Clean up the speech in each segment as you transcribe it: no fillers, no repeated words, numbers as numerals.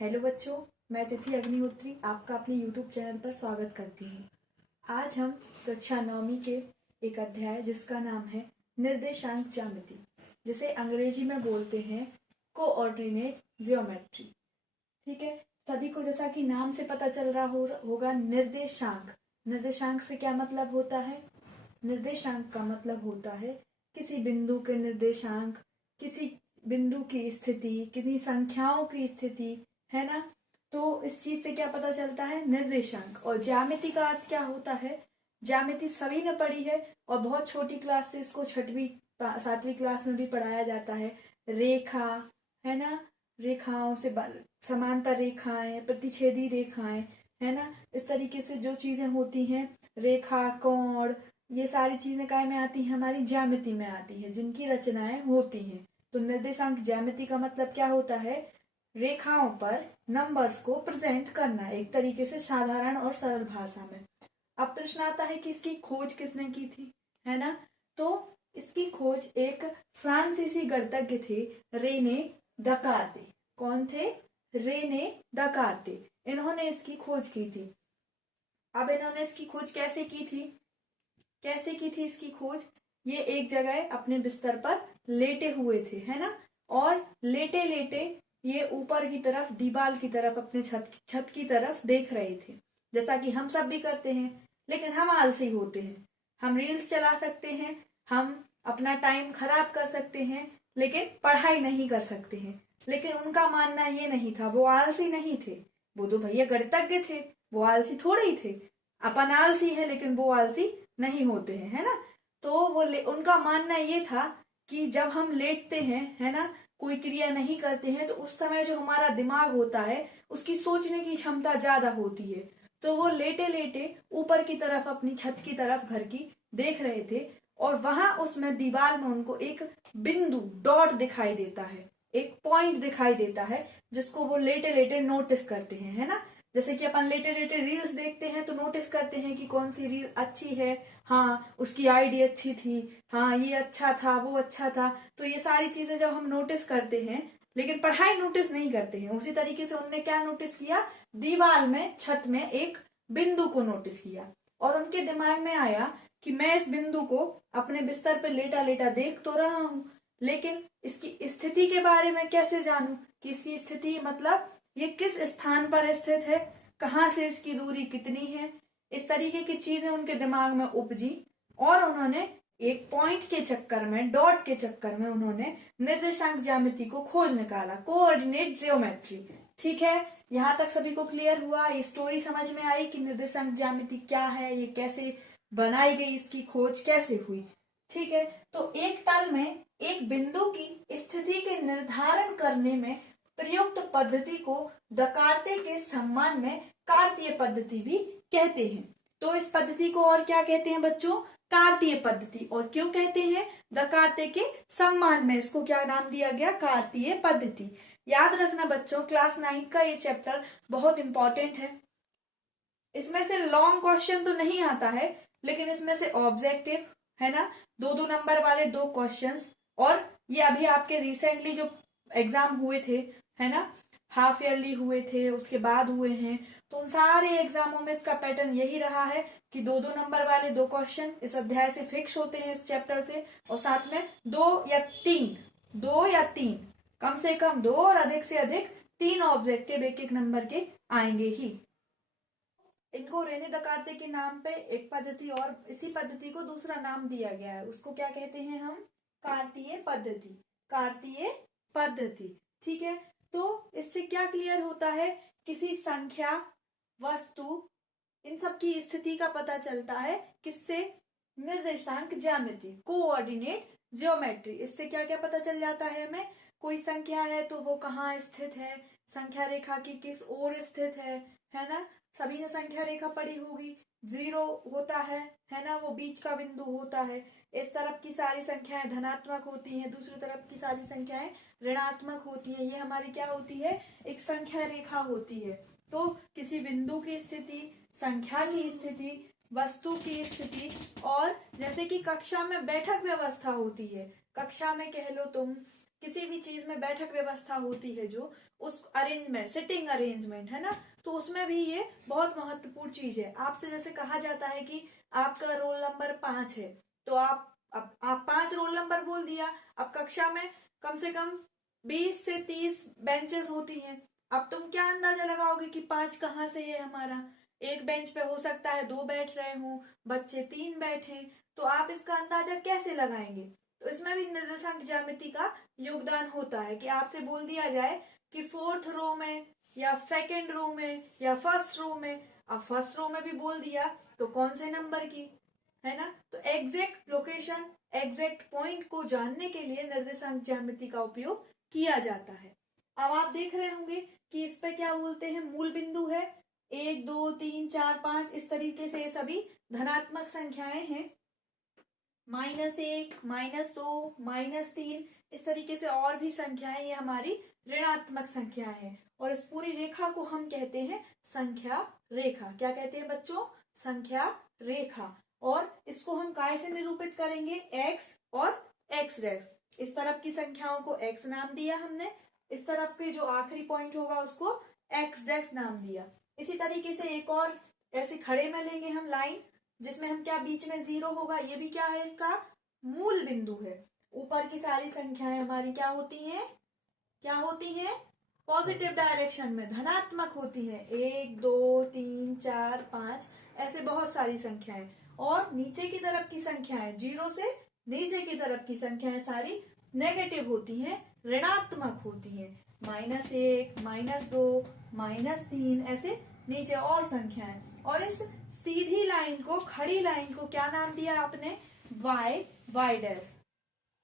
Hello बच्चों, मैं तिथि अग्निहोत्री आपका अपने YouTube चैनल पर स्वागत करती हूँ। आज हम कक्षा 9वीं के एक अध्याय जिसका नाम है निर्देशांक ज्यामिति, जिसे अंग्रेजी में बोलते हैं कोऑर्डिनेट ज्योमेट्री। ठीक है, सभी को जैसा कि नाम से पता चल रहा होगा निर्देशांक। निर्देशांक से क्या मतलब होता है? निर्देशांक का मतलब होता है किसी बिंदु के निर्देशांक, किसी बिंदु की स्थिति, किसी संख्याओं की स्थिति, है ना। तो इस चीज से क्या पता चलता है? निर्देशांक। और ज्यामिति का अर्थ क्या होता है? ज्यामिति सभी ने पढ़ी है और बहुत छोटी क्लास से इसको 6वीं 7वीं क्लास में भी पढ़ाया जाता है। रेखा, है ना, रेखाओं से समांतर रेखाएं, प्रतिच्छेदी रेखाएं, है ना, इस तरीके से जो चीजें होती हैं, रेखा, कोण, ये सारी चीजें काय में आती हैं? हमारी ज्यामिति में आती है, जिनकी रचनाएं होती हैं। तो निर्देशांक ज्यामिति का मतलब क्या होता है? रेखाओं पर नंबर्स को प्रेजेंट करना एक तरीके से साधारण और सरल भाषा में। अब प्रश्न आता है कि इसकी खोज किसने की थी, है ना। तो इसकी खोज एक फ्रांसीसी गणितज्ञ थे, रेने दकार्ते। कौन थे? रेने दकार्ते। इन्होंने इसकी खोज की थी। अब इन्होंने इसकी खोज कैसे की थी? कैसे की थी इसकी खोज? ये एक जगह अपने बिस्तर पर लेटे हुए थे, है ना, और लेटे लेटे ये ऊपर की तरफ, दीवार की तरफ, अपने छत की तरफ देख रहे थे, जैसा कि हम सब भी करते हैं। लेकिन हम आलसी होते हैं, हम रील्स चला सकते हैं, हम अपना टाइम खराब कर सकते हैं, लेकिन पढ़ाई नहीं कर सकते हैं। लेकिन उनका मानना ये नहीं था, वो आलसी नहीं थे, वो तो भैया गणितज्ञ थे, वो आलसी थोड़े ही थे। अपन आलसी है लेकिन वो आलसी नहीं होते हैं, है ना। तो वो उनका मानना ये था कि जब हम लेटते हैं, है ना, कोई क्रिया नहीं करते हैं, तो उस समय जो हमारा दिमाग होता है उसकी सोचने की क्षमता ज्यादा होती है। तो वो लेटे लेटे ऊपर की तरफ, अपनी छत की तरफ घर की देख रहे थे, और वहां उसमें दीवार में उनको एक बिंदु, डॉट दिखाई देता है, एक पॉइंट दिखाई देता है, जिसको वो लेटे लेटे नोटिस करते हैं, है ना। जैसे कि अपन लेटे लेटे रील्स देखते हैं तो नोटिस करते हैं कि कौन सी रील अच्छी है, हाँ उसकी आईडी अच्छी थी, हाँ ये अच्छा था, वो अच्छा था। तो ये सारी चीजें जब हम नोटिस करते हैं, लेकिन पढ़ाई नोटिस नहीं करते हैं, उसी तरीके से उनने क्या नोटिस किया? दीवार में, छत में एक बिंदु को नोटिस किया, और उनके दिमाग में आया कि मैं इस बिंदु को अपने बिस्तर पर लेटा लेटा देख तो रहा हूं, लेकिन इसकी स्थिति के बारे में कैसे जानूं कि इसकी स्थिति मतलब ये किस स्थान पर स्थित है, कहाँ से इसकी दूरी कितनी है। इस तरीके की चीजें उनके दिमाग में उपजी, और उन्होंने एक पॉइंट के चक्कर में, डॉट के चक्कर में, उन्होंने निर्देशांक ज्यामिति को खोज निकाला, कोऑर्डिनेट ज्योमेट्री। ठीक है, यहाँ तक सभी को क्लियर हुआ? ये स्टोरी समझ में आई कि निर्देशांक ज्यामिति क्या है, ये कैसे बनाई गई, इसकी खोज कैसे हुई। ठीक है, तो एक तल में एक बिंदु की स्थिति के निर्धारण करने में प्रयुक्त पद्धति को दकार्ते के सम्मान में कार्तीय पद्धति भी कहते हैं। तो इस पद्धति को और क्या कहते हैं बच्चों? कार्तीय पद्धति। और क्यों कहते हैं? दकार्ते के सम्मान में इसको क्या नाम दिया गया? कार्तीय पद्धति। याद रखना बच्चों, क्लास 9 का ये चैप्टर बहुत इंपॉर्टेंट है। इसमें से लॉन्ग क्वेश्चन तो नहीं आता है, लेकिन इसमें से ऑब्जेक्टिव, है ना, 2-2 नंबर वाले 2 क्वेश्चंस, और ये अभी आपके रिसेंटली जो एग्जाम हुए थे, है ना, हाफ ईयरली हुए थे, उसके बाद हुए हैं, तो उन सारे एग्जामों में इसका पैटर्न यही रहा है कि 2-2 नंबर वाले 2 क्वेश्चन इस अध्याय से फिक्स होते हैं, इस चैप्टर से, और साथ में 2 या 3 कम से कम 2 और अधिक से अधिक 3 ऑब्जेक्टिव एक नंबर के आएंगे ही। इनको रेने दकार्ते के नाम पे एक पद्धति, और इसी पद्धति को दूसरा नाम दिया गया है, उसको क्या कहते हैं हम? कार्तीय पद्धति। कार्तीय पद्धति। ठीक है, तो इससे क्या क्लियर होता है? किसी संख्या, वस्तु, इन सब की स्थिति का पता चलता है किससे? निर्देशांक ज्यामिति, कोऑर्डिनेट ज्योमेट्री। इससे क्या क्या पता चल जाता है हमें? कोई संख्या है तो वो कहाँ स्थित है, संख्या रेखा की किस ओर स्थित है ना। सभी ने संख्या रेखा पढ़ी होगी, 0 होता है ना, वो बीच का बिंदु होता है। इस तरफ की सारी संख्याएं धनात्मक होती हैं, दूसरी तरफ की सारी संख्याएं ऋणात्मक होती है। ये हमारी क्या होती है? एक संख्या रेखा होती है। तो किसी बिंदु की स्थिति, संख्या की स्थिति, वस्तु की स्थिति, और जैसे कि कक्षा में बैठक व्यवस्था होती है, कक्षा में कह लो तुम किसी भी चीज में बैठक व्यवस्था होती है जो, उस अरेंजमेंट, सिटिंग अरेंजमेंट है ना, तो उसमें भी ये बहुत महत्वपूर्ण चीज है। आपसे जैसे कहा जाता है कि आपका रोल नंबर 5 है, तो आप 5 रोल नंबर बोल दिया। अब कक्षा में कम से कम 20 से 30 बेंचेस होती हैं। अब तुम क्या अंदाजा लगाओगे कि 5 कहाँ से है हमारा? एक बेंच पे हो सकता है 2 बैठ रहे हो, बच्चे 3 बैठे, तो आप इसका अंदाजा कैसे लगाएंगे? तो इसमें भी निर्देशांक ज्यामिति का योगदान होता है कि आपसे बोल दिया जाए कि 4th रो में या 2nd रो में या 1st रो में। अब 1st रो में भी बोल दिया तो कौन से नंबर की, है ना? तो एग्जैक्ट लोकेशन, एग्जैक्ट पॉइंट को जानने के लिए निर्देशांक ज्यामिति का उपयोग किया जाता है। अब आप देख रहे होंगे कि इस पे क्या बोलते हैं, मूल बिंदु है। 1 2 3 4 5 इस तरीके से सभी धनात्मक संख्याएं हैं। -1, -2, -3 इस तरीके से और भी संख्याएं, ये हमारी ऋणात्मक संख्या है। और इस पूरी रेखा को हम कहते हैं संख्या रेखा। क्या कहते हैं बच्चों? संख्या रेखा। और इसको हम काय से निरूपित करेंगे? x और x डैश। इस तरफ की संख्याओं को x नाम दिया हमने, इस तरफ के जो आखिरी पॉइंट होगा उसको x डैश नाम दिया। इसी तरीके से एक और ऐसे खड़े में लेंगे हम लाइन, जिसमें हम क्या, बीच में 0 होगा, ये भी क्या है, इसका मूल बिंदु है। ऊपर की सारी संख्याएं हमारी क्या होती हैं? क्या होती हैं? पॉजिटिव डायरेक्शन में, धनात्मक होती है। 1 2 3 4 5 ऐसे बहुत सारी संख्याएं। और नीचे की तरफ की संख्याएं, 0 से नीचे की तरफ की संख्याएं सारी नेगेटिव होती हैं, ऋणात्मक होती हैं। -1, -2, -3 ऐसे नीचे और संख्याएं। और इस सीधी लाइन को, खड़ी लाइन को क्या नाम दिया आपने? y dash.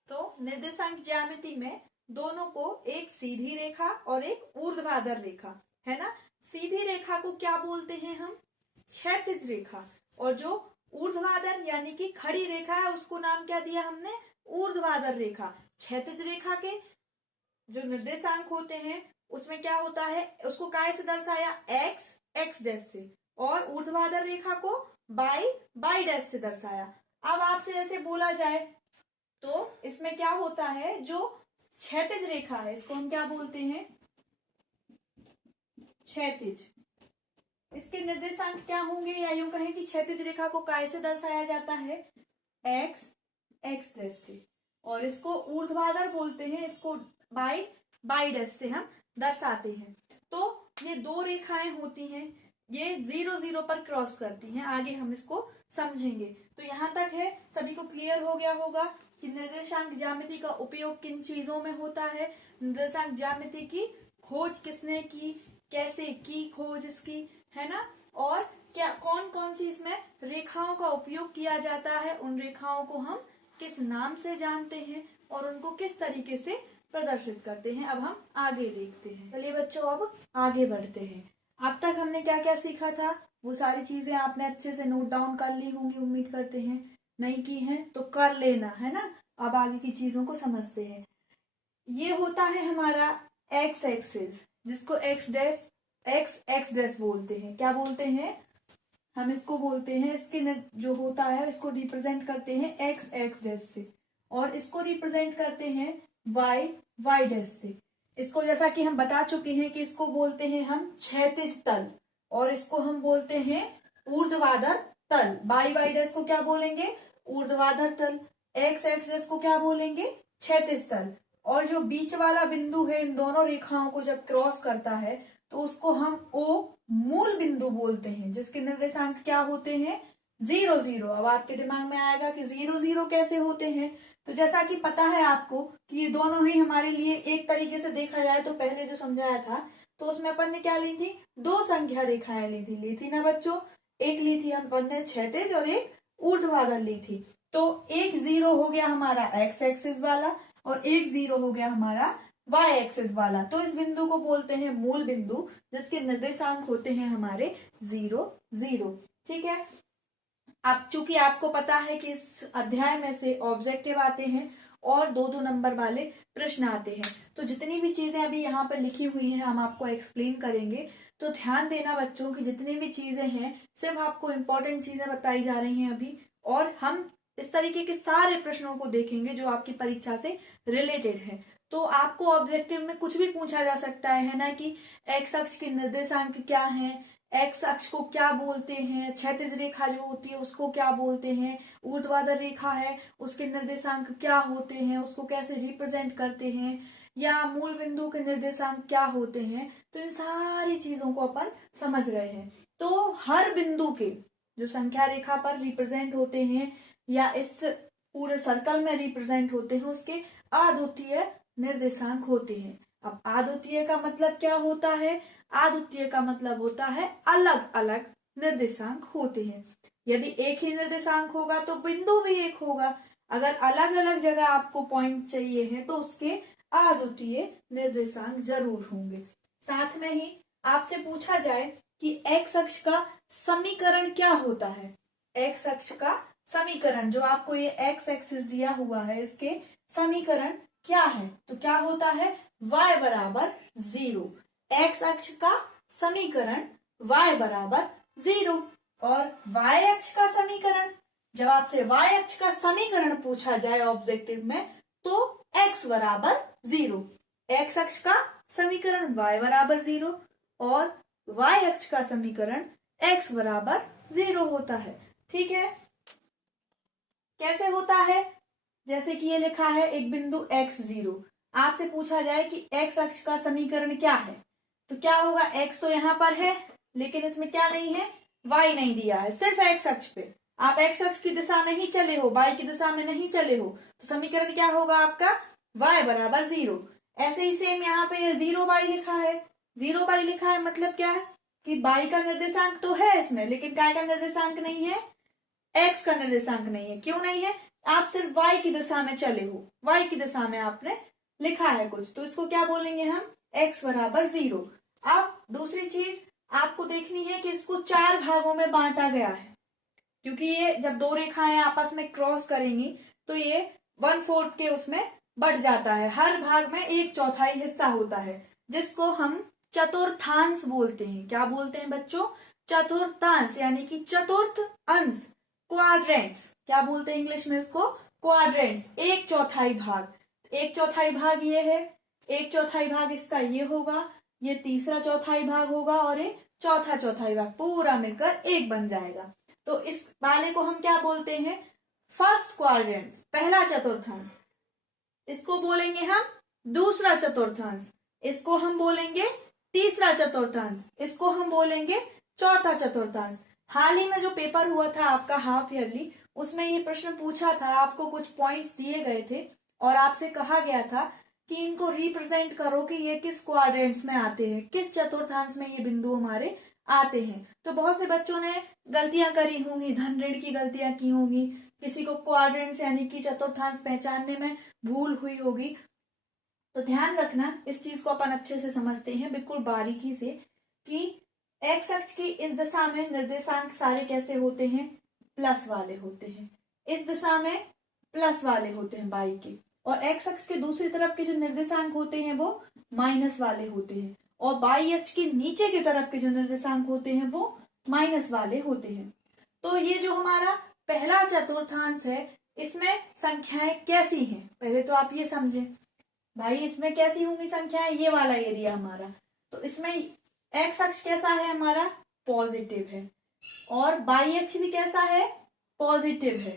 तो निर्देशांक ज्यामिति में दोनों को, एक सीधी रेखा और एक ऊर्ध्वाधर रेखा, है ना? सीधी रेखा को क्या बोलते हैं हम? क्षैतिज रेखा। और जो ऊर्ध्वाधर यानी कि खड़ी रेखा है, उसको नाम क्या दिया हमने? ऊर्ध्वाधर रेखा। क्षैतिज रेखा के जो निर्देशांक होते हैं उसमें क्या होता है, उसको काय से दर्शाया? x डैश से। और ऊर्ध्वाधर रेखा को y डैश से दर्शाया। अब आपसे ऐसे बोला जाए तो इसमें क्या होता है, जो क्षैतिज रेखा है इसको हम क्या बोलते हैं? क्षैतिज। इसके निर्देशांक क्या होंगे? या यूं कहें कि क्षैतिज रेखा को काय से दर्शाया जाता है? x डैश से। और इसको ऊर्ध्वाधर बोलते हैं, इसको y डैश से हम दर्शाते हैं। तो ये दो रेखाएं होती हैं, ये 0 0 पर क्रॉस करती हैं। आगे हम इसको समझेंगे। तो यहाँ तक है, सभी को क्लियर हो गया होगा कि निर्देशांक ज्यामिति का उपयोग किन चीजों में होता है। निर्देशांक ज्यामिति की खोज किसने की, कैसे की खोज इसकी, है ना? और क्या, कौन कौन सी इसमें रेखाओं का उपयोग किया जाता है, उन रेखाओं को हम किस नाम से जानते हैं और उनको किस तरीके से प्रदर्शित करते हैं। अब हम आगे देखते हैं। चलिए बच्चों, अब आगे बढ़ते हैं। अब तक हमने क्या क्या सीखा था, वो सारी चीजें आपने अच्छे से नोट डाउन कर ली होंगी, उम्मीद करते हैं। नहीं की हैं तो कर लेना, है ना? अब आगे की चीजों को समझते हैं। ये होता है हमारा एक्स एक्सिस, जिसको एक्स डैश बोलते हैं। क्या बोलते हैं? हम इसको बोलते हैं, इसके जो होता है इसको रिप्रेजेंट करते हैं एक्स डैश से, और इसको रिप्रेजेंट करते हैं वाई डैश से। इसको जैसा कि हम बता चुके हैं कि इसको बोलते हैं हम क्षैतिज तल, और इसको हम बोलते हैं ऊर्ध्वाधर तल। वाई डैश को क्या बोलेंगे? ऊर्ध्वाधर तल। एक्स डैश को क्या बोलेंगे? क्षैतिज तल। और जो बीच वाला बिंदु है इन दोनों रेखाओं को जब क्रॉस करता है तो उसको हम ओ मूल बिंदु बोलते हैं, जिसके निर्देशांक क्या होते हैं? 0 0। अब आपके दिमाग में आएगा कि 0 0 कैसे होते हैं। तो जैसा कि पता है आपको कि ये दोनों ही हमारे लिए, एक तरीके से देखा जाए तो पहले जो समझाया था तो उसमें अपन ने क्या ली थी? 2 संख्या रेखाएं ली थी ना बच्चों? एक ली थी हम अपन ने क्षैतिज और एक ऊर्ध्वाधर ली थी। तो एक 0 हो गया हमारा एक्स एक्सिस वाला और एक 0 हो गया हमारा y एक्सिस वाला। तो इस बिंदु को बोलते हैं मूल बिंदु, जिसके निर्देशांक होते हैं हमारे 0 0। ठीक है। अब चूंकि आपको पता है कि इस अध्याय में से ऑब्जेक्टिव आते हैं और 2 नंबर वाले प्रश्न आते हैं, तो जितनी भी चीजें अभी यहाँ पर लिखी हुई हैं हम आपको एक्सप्लेन करेंगे। तो ध्यान देना बच्चों की जितनी भी चीजें हैं सिर्फ आपको इम्पोर्टेंट चीजें बताई जा रही हैं अभी, और हम इस तरीके के सारे प्रश्नों को देखेंगे जो आपकी परीक्षा से रिलेटेड है। तो आपको ऑब्जेक्टिव में कुछ भी पूछा जा सकता है ना, कि एक्स अक्ष के निर्देशांक क्या हैं, एक्स अक्ष को क्या बोलते हैं, क्षैतिज रेखा जो होती है उसको क्या बोलते हैं, ऊर्ध्वाधर रेखा है उसके निर्देशांक क्या होते हैं, उसको कैसे रिप्रेजेंट करते हैं, या मूल बिंदु के निर्देशांक क्या होते हैं। तो इन सारी चीजों को अपन समझ रहे हैं। तो हर बिंदु के जो संख्या रेखा पर रिप्रेजेंट होते हैं या इस पूरे सर्कल में रिप्रेजेंट होते हैं, उसके अद्वितीय निर्देशांक होते हैं। अब अद्वितीय का मतलब क्या होता है? अद्वितीय का मतलब होता है अलग अलग निर्देशांक होते हैं। यदि एक ही निर्देशांक होगा तो बिंदु भी एक होगा। अगर अलग अलग जगह आपको पॉइंट चाहिए है तो उसके अद्वितीय निर्देशांक जरूर होंगे। साथ में ही आपसे पूछा जाए कि एक्स अक्ष का समीकरण क्या होता है। एक्स अक्ष का समीकरण, जो आपको ये एक्स एक्सिस दिया हुआ है, इसके समीकरण क्या है? तो क्या होता है? y बराबर 0। एक्स अक्ष का समीकरण y बराबर 0। और y अक्ष का समीकरण, जब आपसे y अक्ष का समीकरण पूछा जाए ऑब्जेक्टिव में, तो x बराबर 0। एक्स अक्ष का समीकरण y बराबर 0 और y अक्ष का समीकरण x बराबर 0 होता है। ठीक है, कैसे होता है? जैसे कि ये लिखा है एक बिंदु x0। आपसे पूछा जाए कि x अक्ष का समीकरण क्या है, तो क्या होगा? x तो यहाँ पर है लेकिन इसमें क्या नहीं है? y नहीं दिया है, सिर्फ x अक्ष पे। आप x अक्ष की दिशा में ही चले हो, y की दिशा में नहीं चले हो, तो समीकरण क्या होगा आपका? y बराबर 0। ऐसे ही सेम यहाँ पे 0y लिखा है। 0y लिखा है मतलब क्या है कि y का निर्देशांक तो है इसमें, लेकिन काय का निर्देशांक नहीं है? x का निर्देशांक नहीं है। क्यों नहीं है? आप सिर्फ y की दिशा में चले हो, y की दिशा में आपने लिखा है कुछ, तो इसको क्या बोलेंगे हम? x बराबर 0। अब दूसरी चीज आपको देखनी है कि इसको 4 भागों में बांटा गया है, क्योंकि ये जब दो रेखाएं आपस में क्रॉस करेंगी तो ये 1/4 के उसमें बढ़ जाता है। हर भाग में 1/4 हिस्सा होता है, जिसको हम चतुर्थांश बोलते हैं। क्या बोलते हैं बच्चों? चतुर्थांश, यानी कि चतुर्थ अंश, क्वाड्रेंट्स। क्या बोलते हैं इंग्लिश में इसको? क्वाड्रेंट्स। 1/4 भाग, 1/4 भाग ये है, 1/4 भाग इसका ये होगा, ये तीसरा चौथाई भाग होगा और ये चौथा चौथाई भाग, पूरा मिलकर एक बन जाएगा। तो इस वाले को हम क्या बोलते हैं? फर्स्ट क्वाड्रेंट्स, पहला चतुर्थांश। इसको बोलेंगे हम दूसरा चतुर्थांश, इसको हम बोलेंगे तीसरा चतुर्थांश, इसको हम बोलेंगे चौथा चतुर्थांश। हाल ही में जो पेपर हुआ था आपका हाफ ईयरली, उसमें ये प्रश्न पूछा था, आपको कुछ पॉइंट्स दिए गए थे और आपसे कहा गया था कि इनको रिप्रेजेंट करो कि ये किस क्वाड्रेंट्स में आते हैं, किस चतुर्थांश में ये बिंदु हमारे आते हैं। तो बहुत से बच्चों ने गलतियां करी होंगी, धन ऋण की गलतियां की होंगी, किसी को क्वाड्रेंट्स यानी कि चतुर्थांश पहचानने में भूल हुई होगी। तो ध्यान रखना, इस चीज को अपन अच्छे से समझते हैं बिल्कुल बारीकी से, कि एक्स अक्ष की इस दिशा में निर्देशांक सारे कैसे होते हैं? प्लस वाले होते हैं। इस दिशा में प्लस वाले होते हैं बाई के, और एक्स अक्ष के दूसरी तरफ के जो निर्देशांक होते हैं वो माइनस वाले होते हैं, और बाई अक्ष के नीचे की तरफ के जो निर्देशांक होते हैं वो माइनस वाले होते हैं। तो ये जो हमारा पहला चतुर्थांश है, इसमें संख्याएं कैसी हैं? पहले तो आप ये समझें भाई, इसमें कैसी होंगी संख्याएं? ये वाला एरिया हमारा, तो इसमें एक्स अक्ष कैसा है हमारा? पॉजिटिव है, और बाई अक्ष भी कैसा है? पॉजिटिव है।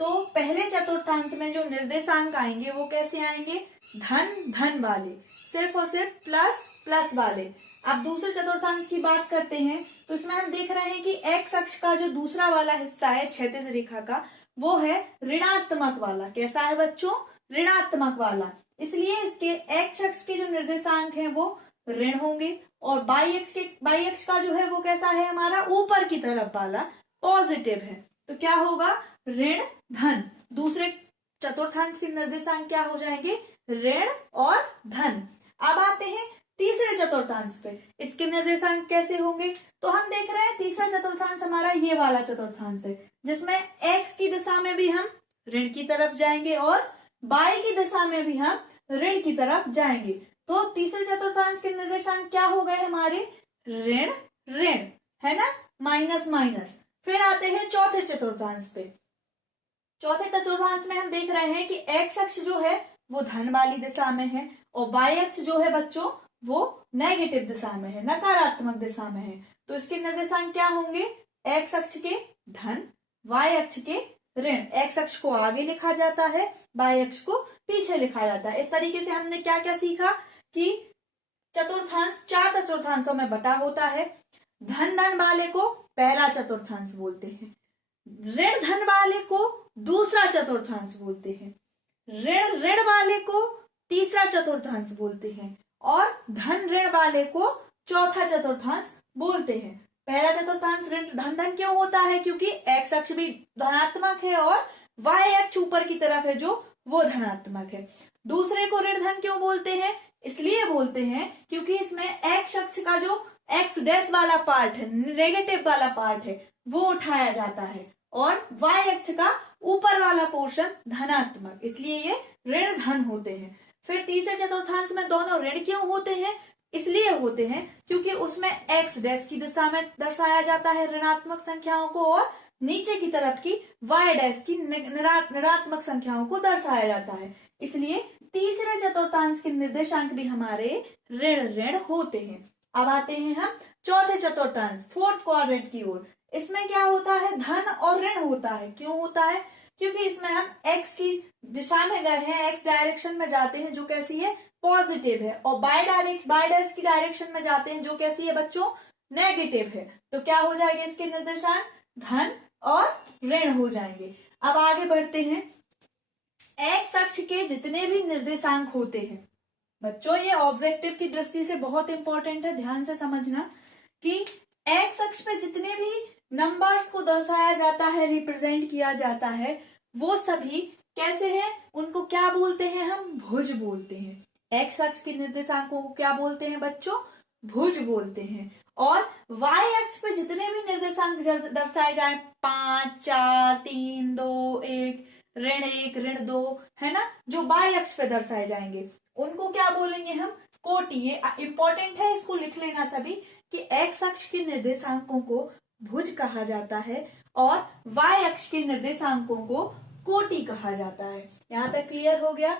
तो पहले चतुर्थांश में जो निर्देशांक आएंगे वो कैसे आएंगे? धन धन वाले, सिर्फ और सिर्फ प्लस प्लस वाले। अब दूसरे चतुर्थांश की बात करते हैं, तो इसमें हम देख रहे हैं कि एक्स अक्ष का जो दूसरा वाला हिस्सा है क्षैतिज रेखा का, वो है ऋणात्मक वाला। कैसा है बच्चों? ऋणात्मक वाला। इसलिए इसके एक्स अक्ष के जो निर्देशांक हैं वो ऋण होंगे, और बाई अक्ष का जो है वो कैसा है हमारा? ऊपर की तरफ वाला पॉजिटिव है। तो क्या होगा? ऋण धन। दूसरे चतुर्थांश के निर्देशांक क्या हो जाएंगे? ऋण और धन। अब आते हैं तीसरे चतुर्थांश पे, इसके निर्देशांक कैसे होंगे? तो हम देख रहे हैं तीसरा चतुर्थांश हमारा ये वाला चतुर्थांश है, जिसमें एक्स की दिशा में भी हम ऋण की तरफ जाएंगे और बाई की दिशा में भी हम ऋण की तरफ जाएंगे। तो तीसरे चतुर्थांश के निर्देशांक क्या हो गए हमारे? ऋण ऋण, है ना, माइनस माइनस। फिर आते हैं चौथे चतुर्थांश पे। चौथे चतुर्थांश में हम देख रहे हैं कि एक्स अक्ष जो है वो धन वाली दिशा में है, और बाई अक्ष जो है बच्चों वो नेगेटिव दिशा में है, नकारात्मक दिशा में है। तो इसके निर्देशांक क्या होंगे? एक्स अक्ष के धन, वाई अक्ष के ऋण। एक्स अक्ष को आगे लिखा जाता है, वाई अक्ष को पीछे लिखा जाता है। इस तरीके से हमने क्या क्या सीखा कि चतुर्थांश 4 चतुर्थांशों में बटा होता है। धन धन वाले को पहला चतुर्थांश बोलते हैं, ऋण धन वाले को दूसरा चतुर्थांश बोलते हैं, ऋण ऋण वाले को तीसरा चतुर्थांश बोलते हैं, और धन ऋण वाले को चौथा चतुर्थांश बोलते हैं। पहला चतुर्थांश ऋण धन धन क्यों होता है? क्योंकि एक्स अक्ष भी धनात्मक है और वाई अक्ष ऊपर की तरफ है जो वो धनात्मक है। दूसरे को ऋण धन क्यों बोलते हैं? इसलिए बोलते हैं क्योंकि इसमें एक्स अक्ष का जो एक्स डैश वाला पार्ट है, नेगेटिव वाला पार्ट है, वो उठाया जाता है, और वाई अक्ष का ऊपर वाला पोर्शन धनात्मक, इसलिए ये ऋण धन होते हैं। फिर तीसरे चतुर्थांश में दोनों ऋण क्यों होते हैं? इसलिए होते हैं क्योंकि उसमें एक्स डैश की दिशा में दर्शाया जाता है ऋणात्मक संख्याओं को, और नीचे की तरफ की वाई डैश की ऋणात्मक संख्याओं को दर्शाया जाता है। इसलिए तीसरे चतुर्थांश के निर्देशांक भी हमारे ऋण ऋण होते हैं। अब आते हैं हम चौथे चतुर्थांश, फोर्थ क्वाड्रेंट की ओर। इसमें क्या होता है? धन और ऋण होता है। क्यों होता है? क्योंकि इसमें हम एक्स की दिशा में गए हैं, एक्स डायरेक्शन में जाते हैं जो कैसी है? पॉजिटिव है, और बाय डैश की डायरेक्शन में जाते हैं जो कैसी है बच्चों? नेगेटिव है। तो क्या हो जाएंगे इसके निर्देशांक? धन और ऋण हो जाएंगे। अब आगे बढ़ते हैं। एक्स अक्ष के जितने भी निर्देशांक होते हैं बच्चों, ये ऑब्जेक्टिव की दृष्टि से बहुत इंपॉर्टेंट है, ध्यान से समझना कि एक्स अक्ष पे जितने भी नंबर्स को दर्शाया जाता है, रिप्रेजेंट किया जाता है, वो सभी कैसे हैं? उनको क्या बोलते हैं? हम भुज बोलते हैं। एक्स अक्ष के निर्देशांकों को क्या बोलते हैं बच्चों? भुज बोलते हैं। और वाई अक्ष पे जितने भी निर्देशांक दर्शाए जाए, 5, 4, 3, 2, 1, ऋण 1, ऋण 2, है ना, जो वाई अक्ष पे दर्शाए जाएंगे उनको क्या बोलेंगे हम? कोटि। ये इंपॉर्टेंट है, इसको लिख लेना सभी कि एक्स अक्ष के निर्देशांकों को भुज कहा जाता है और वाई अक्ष के निर्देशांकों को कोटि कहा जाता है। यहाँ तक क्लियर हो गया?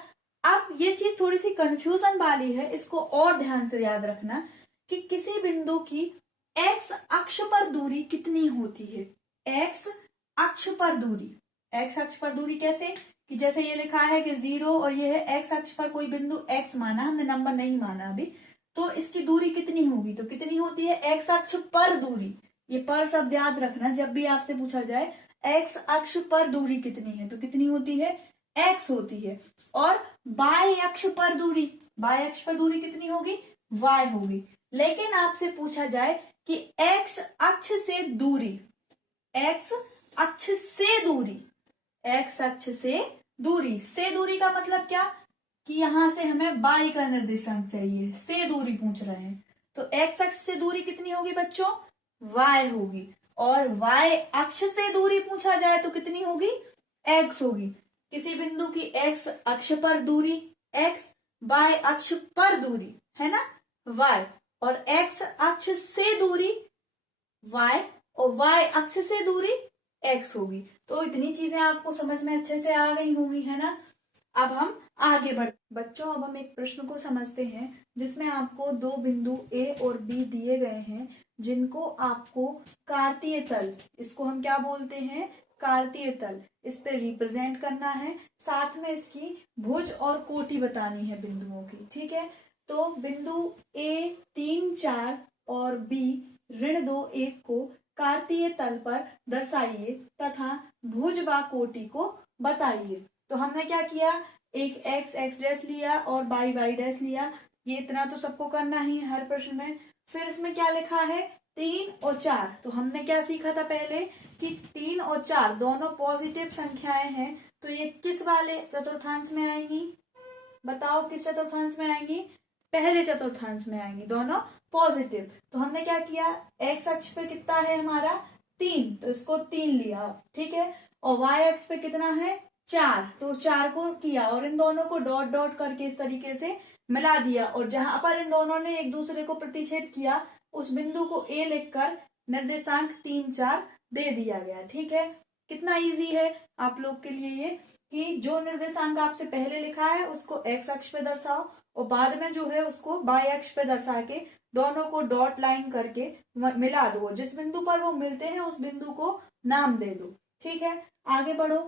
अब ये चीज थोड़ी सी कंफ्यूजन वाली है, इसको और ध्यान से याद रखना कि किसी बिंदु की एक्स अक्ष पर दूरी कितनी होती है। एक्स अक्ष पर दूरी, एक्स अक्ष पर दूरी कैसे कि जैसे ये लिखा है कि 0 और ये है एक्स अक्ष पर कोई बिंदु एक्स माना, हमने नंबर नहीं माना अभी, तो इसकी दूरी कितनी होगी? तो कितनी होती है? एक्स अक्ष पर दूरी। ये पर शब्द याद रखना, जब भी आपसे पूछा जाए एक्स अक्ष पर दूरी कितनी है तो कितनी होती है? एक्स होती है। और बाय अक्ष पर दूरी, बाय अक्ष पर दूरी कितनी होगी? वाई होगी। लेकिन आपसे पूछा जाए कि एक्स अक्ष से दूरी, एक्स अक्ष से दूरी, एक्स अक्ष से दूरी, से दूरी का मतलब क्या कि यहां से हमें बाई का निर्देशांक चाहिए, से दूरी पूछ रहे हैं, तो एक्स अक्ष से दूरी कितनी होगी बच्चों? वाई होगी। और वाई अक्ष से दूरी पूछा जाए तो कितनी होगी? एक्स होगी। किसी बिंदु की एक्स अक्ष पर दूरी एक्स, वाई अक्ष पर दूरी है ना वाई, और एक्स अक्ष से दूरी वाई, और वाई अक्ष से दूरी एक्स होगी। तो इतनी चीजें आपको समझ में अच्छे से आ गई होंगी, है ना। अब हम आगे बढ़ बच्चों, अब हम एक प्रश्न को समझते हैं जिसमें आपको दो बिंदु ए और बी दिए गए हैं जिनको आपको कार्तीय तल, इसको हम क्या बोलते हैं? कार्तीय तल, इस पे रिप्रेजेंट करना है, साथ में इसकी भुज और कोटि बतानी है बिंदुओं की। ठीक है, तो बिंदु ए 3, 4 और बी ऋण 2, 1 को कार्तीय तल पर दर्शाइए तथा भुज व कोटि को बताइए। तो हमने क्या किया? एक एक्स एक्स डैश लिया और बाई वाई डैश लिया, ये इतना तो सबको करना ही है हर प्रश्न में। फिर इसमें क्या लिखा है? 3 और 4। तो हमने क्या सीखा था पहले कि 3 और 4 दोनों पॉजिटिव संख्याएं हैं, तो ये किस वाले चतुर्थांश में आएंगी? बताओ किस चतुर्थांश में आएंगी? पहले चतुर्थांश में आएंगी, दोनों पॉजिटिव। तो हमने क्या किया? एक्स अक्ष पे कितना है हमारा? 3, तो इसको 3 लिया, ठीक है। और वाई अक्ष पे कितना है? 4, तो 4 को किया और इन दोनों को डॉट डॉट करके इस तरीके से मिला दिया, और जहां पर इन दोनों ने एक दूसरे को प्रतिच्छेद किया उस बिंदु को ए लिखकर निर्देशांक 3, 4 दे दिया गया। ठीक है, कितना इजी है आप लोग के लिए ये। कि जो निर्देशांक आपसे पहले लिखा है उसको एक्स अक्ष पे दर्शाओ और बाद में जो है उसको वाई अक्ष पे दर्शा के दोनों को डॉट लाइन करके मिला दो। जिस बिंदु पर वो मिलते हैं उस बिंदु को नाम दे दो। ठीक है, आगे बढ़ो।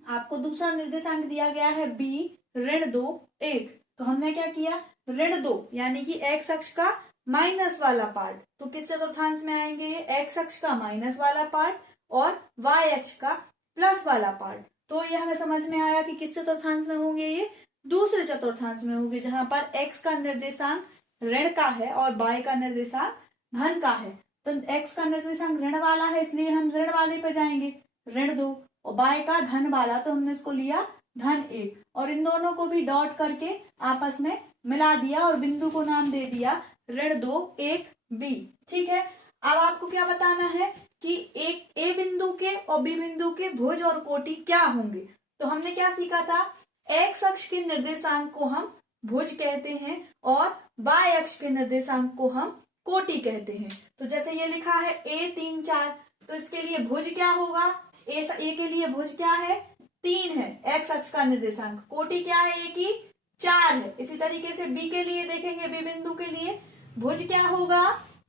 आपको दूसरा निर्देशांक दिया गया है b -2 1। तो हमने क्या किया, ऋण 2 यानी कि एक्स अक्ष का माइनस वाला पार्ट, तो किस चतुर्थांश में आएंगे ये, एक्स अक्ष का माइनस वाला पार्ट और वाई अक्ष का प्लस वाला पार्ट। तो ये हमें समझ में आया कि किस चतुर्थांश में होंगे, ये दूसरे चतुर्थांश में होंगे, जहां पर एक्स का निर्देशांक ऋण का है और वाई का निर्देशांक धन का है। तो एक्स का निर्देशांक ऋण वाला है इसलिए हम ऋण वाले पे जाएंगे, ऋण 2, और वाई का धन वाला तो हमने इसको लिया धन 1, और इन दोनों को भी डॉट करके आपस में मिला दिया और बिंदु को नाम दे दिया ऋण 2 1 b। ठीक है, अब आपको क्या बताना है कि एक ए बिंदु के और बी बिंदु के भुज और कोटि क्या होंगे। तो हमने क्या सीखा था, एक्स अक्ष के निर्देशांक को हम भुज कहते हैं और वाई अक्ष के निर्देशांक को हम कोटि कहते हैं। तो जैसे ये लिखा है a 3 4, तो इसके लिए भुज क्या होगा, ए के लिए भुज क्या है 3 है एक्स अक्ष का निर्देशांक, कोटि क्या है ए की 4 है। इसी तरीके से बी के लिए देखेंगे, बी बिंदु के लिए भुज क्या होगा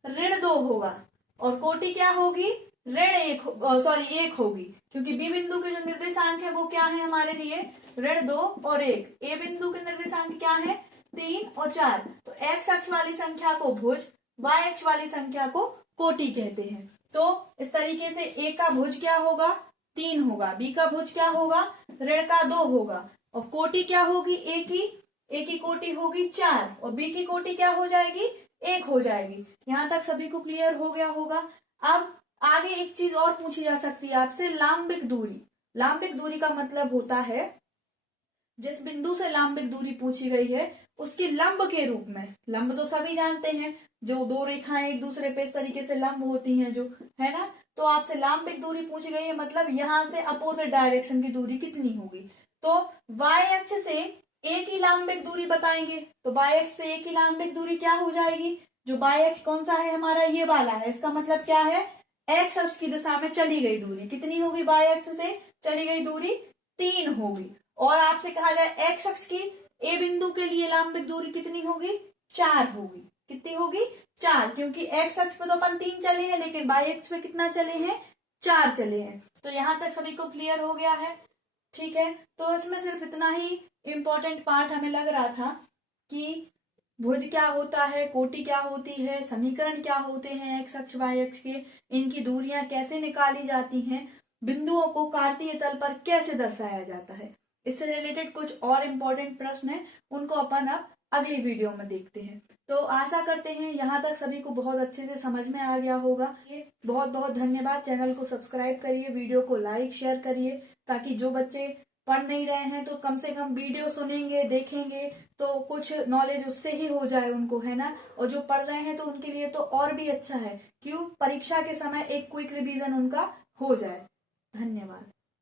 ऋण 2 होगा और कोटि क्या होगी ऋण 1 होगी, क्योंकि बी बिंदु के जो निर्देशांक है वो क्या है हमारे लिए ऋण 2 और 1। ए बिंदु के निर्देशांक क्या है 3 और 4। तो एक्स अक्ष वाली संख्या को भुज, वाई अक्ष वाली संख्या को कोटि कहते हैं। तो इस तरीके से ए का भुज क्या होगा 3 होगा, बी का भुज क्या होगा ऋण का 2 होगा, और कोटि क्या होगी ए की कोटि होगी 4 और बी की कोटि क्या हो जाएगी 1 हो जाएगी। यहाँ तक सभी को क्लियर हो गया होगा। अब आगे एक चीज और पूछी जा सकती है आपसे, लांबिक दूरी। लांबिक दूरी का मतलब होता है जिस बिंदु से लांबिक दूरी पूछी गई है उसकी लंब के रूप में, लंब तो सभी जानते हैं, जो दो रेखाएं एक दूसरे पे इस तरीके से लंब होती हैं जो, है ना। तो आपसे लांबिक दूरी पूछी गई है, मतलब यहाँ से अपोजिट डायरेक्शन की दूरी कितनी होगी। तो वाई अक्ष से ए की लांबिक दूरी बताएंगे, तो वाई अक्ष से ए की लांबिक दूरी क्या हो जाएगी, जो वाई अक्ष कौन सा है हमारा ये वाला है, इसका मतलब क्या है एक्स अक्ष की दिशा में चली गई दूरी कितनी होगी, वाई अक्ष से चली गई दूरी 3 होगी। और आपसे कहा जाए एक्स अक्ष की ए बिंदु के लिए लांबिक दूरी कितनी होगी 4 होगी। कितनी होगी 4, क्योंकि एक्स अक्ष पे तो अपन 3 चले हैं लेकिन वाई अक्ष पे कितना चले हैं 4 चले हैं। तो यहाँ तक सभी को क्लियर हो गया है। ठीक है, तो इसमें सिर्फ इतना ही इम्पोर्टेंट पार्ट हमें लग रहा था कि भुज क्या होता है, कोटि क्या होती है, समीकरण क्या होते हैं एक्स अक्ष वाई अक्ष के, इनकी दूरियां कैसे निकाली जाती हैं, बिंदुओं को कार्तीय तल पर कैसे दर्शाया जाता है। इससे रिलेटेड कुछ और इम्पोर्टेंट प्रश्न है, उनको अपन अब अगली वीडियो में देखते हैं। तो आशा करते हैं यहाँ तक सभी को बहुत अच्छे से समझ में आ गया होगा। ये बहुत बहुत धन्यवाद। चैनल को सब्सक्राइब करिए, वीडियो को लाइक शेयर करिए, ताकि जो बच्चे पढ़ नहीं रहे हैं तो कम से कम वीडियो सुनेंगे देखेंगे तो कुछ नॉलेज उससे ही हो जाए उनको, है ना। और जो पढ़ रहे हैं तो उनके लिए तो और भी अच्छा है, क्यों, परीक्षा के समय एक क्विक रिवीजन उनका हो जाए। धन्यवाद।